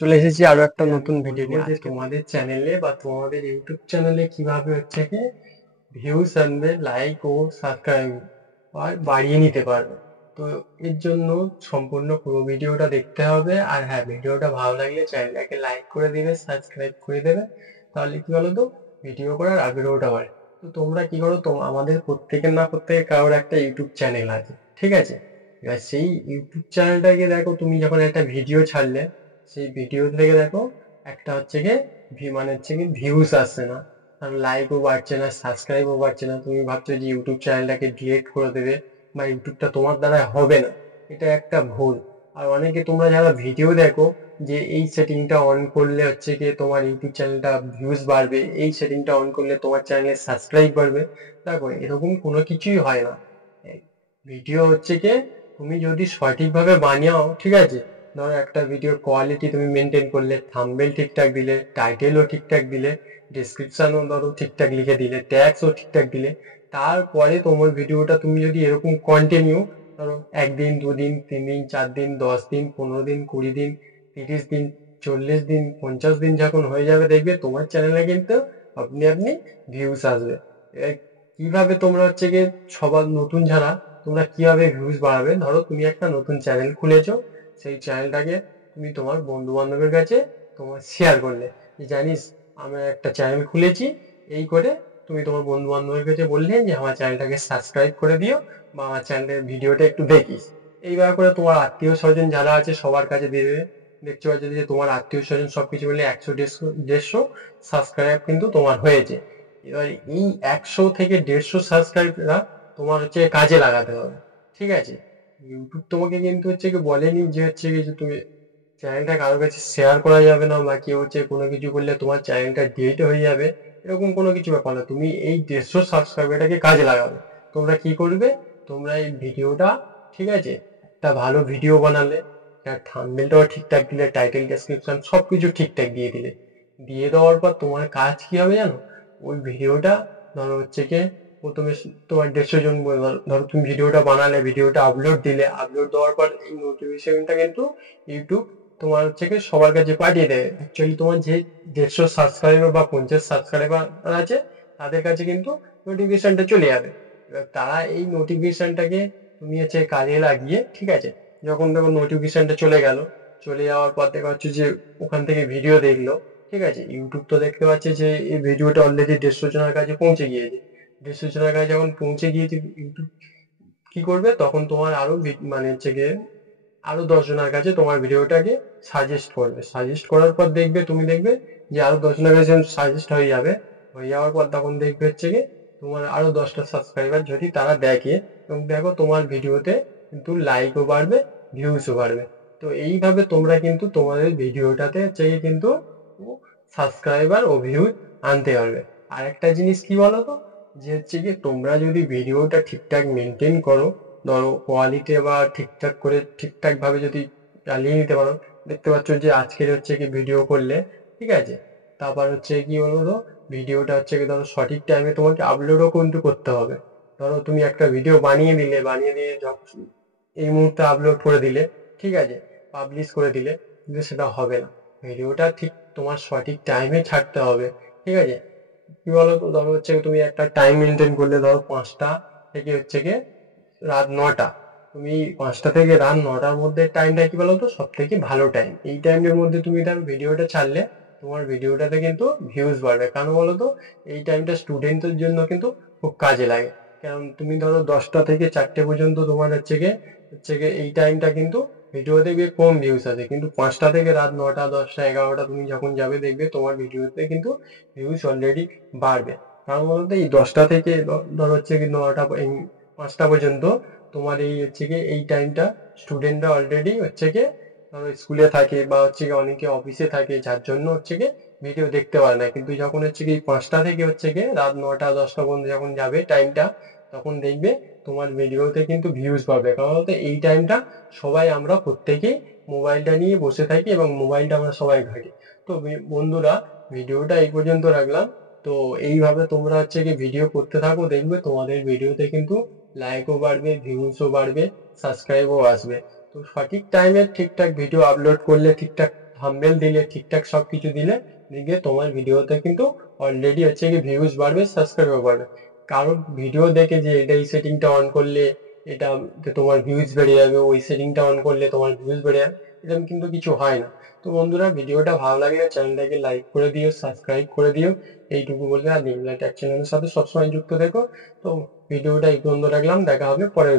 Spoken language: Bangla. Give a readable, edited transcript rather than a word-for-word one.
চলে এসেছি আরো একটা নতুন ভিডিও নিয়ে। যে তোমাদের চ্যানেলে বা তোমাদের ইউটিউব চ্যানেলে কিভাবে হচ্ছে কি ভিউজ আনবে, লাইক ও সাবস্ক্রাইব আর বাড়িয়ে নিতে পারবে। তো এর জন্য সম্পূর্ণ পুরো ভিডিওটা দেখতে হবে। আর হ্যাঁ, ভিডিওটা ভালো লাগলে চ্যানেলটাকে লাইক করে দিবে, সাবস্ক্রাইব করে দেবে। তাহলে কি বলো তো, ভিডিও করার আগ্রহটা বাড়ে। তো তোমরা কি করো, আমাদের প্রত্যেকের না প্রত্যেকের কারোর একটা ইউটিউব চ্যানেল আছে, ঠিক আছে? এবার সেই ইউটিউব চ্যানেলটাকে দেখো, তুমি যখন একটা ভিডিও ছাড়লে, সেই ভিডিও থেকে দেখো একটা হচ্ছে গিয়ে মানে হচ্ছে কি ভিউজ আসছে না, আর লাইকও বাড়ছে না, সাবস্ক্রাইবও বাড়ছে না। তুমি ভাবছো যে ইউটিউব চ্যানেলটাকে ডিলিট করে দেবে বা ইউটিউবটা তোমার দ্বারা হবে না। এটা একটা ভুল। আর অনেকে তোমরা যারা ভিডিও দেখো, যে এই সেটিংটা অন করলে হচ্ছে কি তোমার ইউটিউব চ্যানেলটা ভিউজ বাড়বে, এই সেটিংটা অন করলে তোমার চ্যানেলের সাবস্ক্রাইব বাড়বে। দেখো, এরকম কোনো কিছুই হয় না। ভিডিও হচ্ছে কি, তুমি যদি সঠিকভাবে বানিয়েও, ঠিক আছে, ধরো একটা ভিডিওর কোয়ালিটি তুমি মেনটেন করলে, থাম্বনেল ঠিকঠাক দিলে, টাইটেলও ঠিকঠাক দিলে, ডেসক্রিপশনও ধরো ঠিকঠাক লিখে দিলে, ট্যাগসও ঠিকঠাক দিলে, তারপরে তোমার ভিডিওটা তুমি যদি এরকম কন্টিনিউ ধরো 1 দিন, 2 দিন, 3 দিন, 4 দিন, 10 দিন, 15 দিন, 20 দিন, 30 দিন, 40 দিন, 50 দিন যখন হয়ে যাবে, দেখবে তোমার চ্যানেলে কিন্তু আপনি আপনি ভিউজ আসবে। এবার কিভাবে তোমরা হচ্ছে গিয়ে সবার নতুন যারা, তোমরা কিভাবে ভিউজ বাড়াবে? ধরো তুমি একটা নতুন চ্যানেল খুলেছো, সেই চ্যানেলটাকে তুমি তোমার বন্ধু বান্ধবের কাছে তোমার শেয়ার করলে, যে জানিস আমি একটা চ্যানেল খুলেছি, এই করে তুমি তোমার বন্ধু বান্ধবের কাছে বললে যে আমার চ্যানেলটাকে সাবস্ক্রাইব করে দিও বা আমার চ্যানেলের ভিডিওটা একটু দেখিস। এইভাবে করে তোমার আত্মীয় স্বজন যারা আছে সবার কাছে দিয়ে দেবে। দেখতে পাচ্ছ যে তোমার আত্মীয় স্বজন সবকিছু মিলে 100 150 সাবস্ক্রাইব কিন্তু তোমার হয়েছে। এবার এই 100 থেকে 150 সাবস্ক্রাইবরা তোমার হচ্ছে কাজে লাগাতে হবে, ঠিক আছে? ইউটিউব তোমাকে কিন্তু হচ্ছে কি বলেনি যে হচ্ছে কি যে তুমি চ্যানেলটা কারোর কাছে শেয়ার করা যাবে না, বা কেউ হচ্ছে কোনো কিছু করলে তোমার চ্যানেলটা ডিলিট হয়ে যাবে। এরকম কোনো কিছু ব্যাপার না। তুমি এই 150 সাবস্ক্রাইবারটাকে কাজে লাগাবে। তোমরা কি করবে, তোমরা এই ভিডিওটা, ঠিক আছে, একটা ভালো ভিডিও বানালে, তার থাম্বনেলটাও ঠিকঠাক দিলে, টাইটেল ডেসক্রিপশন সবকিছু ঠিকঠাক দিয়ে দিলে, দিয়ে দেওয়ার পর তোমার কাজ কি হবে জানো? ওই ভিডিওটা ধরো হচ্ছে কি প্রথমে তোমার 150 জন ধরো তুমি ভিডিওটা বানালে, ভিডিওটা আপলোড দিলে, আপলোড দেওয়ার পর এই নোটিফিকেশনটা কিন্তু ইউটিউব তোমার হচ্ছে কি সবার কাছে পাঠিয়ে দেবে। অ্যাকচুয়ালি তোমার যে 150 সাবস্ক্রাইবার বা 50 সাবস্ক্রাইবার আছে, তাদের কাছে কিন্তু নোটিফিকেশনটা চলে যাবে। এবার তারা এই নোটিফিকেশনটাকে তুমি হচ্ছে কাজে লাগিয়ে, ঠিক আছে, যখন দেখো নোটিফিকেশনটা চলে গেল, চলে যাওয়ার পর দেখা যাচ্ছে যে ওখান থেকে ভিডিও দেখলো, ঠিক আছে, ইউটিউব তো দেখতে পাচ্ছে যে এই ভিডিওটা অলরেডি 150 জনের কাছে পৌঁছে গিয়েছে। 150 জনের কাছে যখন পৌঁছে গিয়েছে, ইউটিউব কি করবে তখন, তোমার আরো মানে হচ্ছে গিয়ে আরো 10 জনের কাছে তোমার ভিডিওটাকে সাজেস্ট করবে। সাজেস্ট করার পর দেখবে, তুমি দেখবে যে আরো 10 জনের কাছে সাজেস্ট হয়ে যাবে। হয়ে যাওয়ার পর তখন দেখবে হচ্ছে কি তোমার আরো 10টা সাবস্ক্রাইবার যদি তারা দেখে, এবং দেখো তোমার ভিডিওতে কিন্তু লাইকও বাড়বে, ভিউজও বাড়বে। তো এইভাবে তোমরা কিন্তু তোমাদের ভিডিওটাতে হচ্ছে কি কিন্তু সাবস্ক্রাইবার ও ভিউজ আনতে পারবে। আর একটা জিনিস কি বলো তো, যে হচ্ছে কি তোমরা যদি ভিডিওটা ঠিকঠাক মেনটেন করো, ধরো কোয়ালিটি বা ঠিকঠাক করে ঠিকঠাক ভাবে যদি চালিয়ে নিতে পারো, দেখতে পাচ্ছ যে আজকের হচ্ছে কি ভিডিও করলে, ঠিক আছে, তারপর হচ্ছে কি বলবো তো, ভিডিওটা হচ্ছে কি ধরো সঠিক টাইমে তোমাকে আপলোডও কিন্তু করতে হবে। ধরো তুমি একটা ভিডিও বানিয়ে দিলে, বানিয়ে দিয়ে যখন এই মুহূর্তে আপলোড করে দিলে, ঠিক আছে, পাবলিশ করে দিলে, কিন্তু সেটা হবে না। ভিডিওটা ঠিক তোমার সঠিক টাইমে ছাড়তে হবে, ঠিক আছে? কি বলতো, ধরো হচ্ছে তুমি একটা টাইম মেনটেন করলে, ধরো 5টা থেকে হচ্ছে গিয়ে রাত 9টা, তুমি 5টা থেকে রাত 9টার মধ্যে টাইমটা কি বলতো সব থেকে ভালো টাইম। এই টাইমের মধ্যে তুমি ধরো ভিডিওটা ছাড়লে, তোমার ভিডিওটাতে কিন্তু ভিউজ বাড়বে। কারণ বলতো, এই টাইমটা স্টুডেন্টদের জন্য কিন্তু খুব কাজে লাগে। কারণ তুমি ধরো 10টা থেকে 4টে পর্যন্ত তোমার হচ্ছে গিয়ে এই টাইমটা কিন্তু ভিডিওতে গিয়ে কম ভিউজ আছে, কিন্তু 5টা থেকে রাত 9টা, 10টা, 11টা তুমি যখন যাবে, দেখবে তোমার ভিডিওতে কিন্তু ভিউজ অলরেডি বাড়বে। কারণ বলতো এই 10টা থেকে ধরো হচ্ছে কি 9টা, এই 5টা পর্যন্ত তোমার এই হচ্ছে কি এই টাইমটা স্টুডেন্টরা অলরেডি হচ্ছে কি ধরো স্কুলে থাকে, বা হচ্ছে কি অনেকে অফিসে থাকে, যার জন্য হচ্ছে কি ভিডিও দেখতে পারে না। কিন্তু যখন হচ্ছে কি 5টা থেকে হচ্ছে কি রাত 9টা, 10টা পর্যন্ত যখন যাবে টাইমটা, তখন দেখবে তোমার ভিডিওতে কিন্তু ভিউজ পাবে। কারণ বলতো এই টাইমটা সবাই আমরা প্রত্যেকেই মোবাইলটা নিয়ে বসে থাকি, এবং মোবাইলটা আমরা সবাই ঘাঁটি। তো বন্ধুরা, ভিডিওটা এই পর্যন্ত রাখলাম। তো এইভাবে তোমরা হচ্ছে কি ভিডিও করতে থাকো, দেখবে তোমাদের ভিডিওতে কিন্তু লাইকও বাড়বে, ভিউজও বাড়বে, সাবস্ক্রাইবও আসবে। তো সঠিক টাইমে ঠিকঠাক ভিডিও আপলোড করলে, ঠিকঠাক থাম্বনেল দিলে ঠিকঠাক সবকিছু দিলে দেখবে তোমার ভিডিওতে কিন্তু অলরেডি হচ্ছে কি ভিউজ বাড়বে, সাবস্ক্রাইবও বাড়বে। কারণ ভিডিও দেখে যে এটা এই সেটিংটা অন করলে এটা তোমার ভিউজ বেড়ে যাবে, ওই সেটিংটা অন করলে তোমার ভিউজ বেড়ে যাবে, এরকম কিন্তু কিছু হয় না। তো বন্ধুরা, ভিডিওটা ভালো লাগলে চ্যানেলটাকে লাইক করে দিও, সাবস্ক্রাইব করে দিও, এইটুকু বলবে। আর নিমলা ট্যাক চ্যানেলের সাথে সবসময় যুক্ত দেখো। তো ভিডিওটা এই পর্যন্ত রাখলাম, দেখা হবে পরের